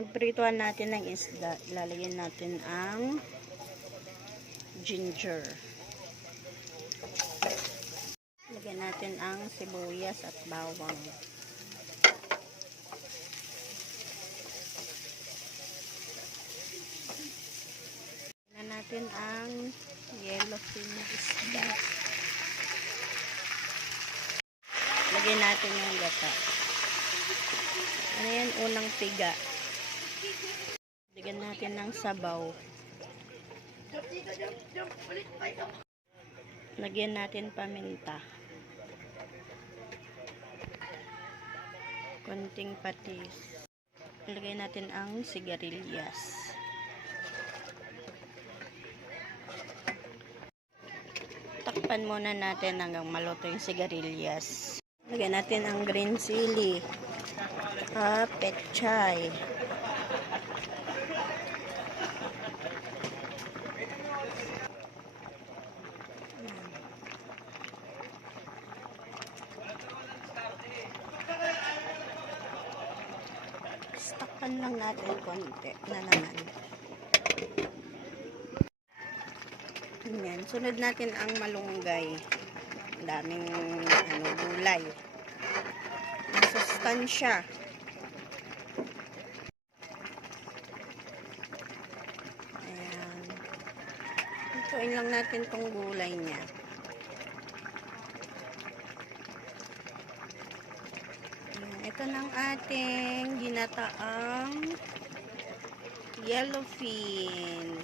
Nagprituan natin ng isda. Ilalagyan natin ang ginger. Lagyan natin ang sibuyas at bawang. Lagyan natin ang yellowfin isda. Lagyan natin yung gata. Ano yan? Unang piga. Lagyan natin ng sabaw. Lagyan natin paminta. Konting patis. Lagyan natin ang sigarilyas. Takpan muna natin hanggang maluto yung sigarilyas. Lagyan natin ang green chili. Pechay. Takpan lang natin konti na naman. Yan. Sunod natin ang malunggay. Ang daming gulay. Masustansya. Ayan. Ituin lang natin tong gulay niya. Ito ng ating ginataang yellowfin.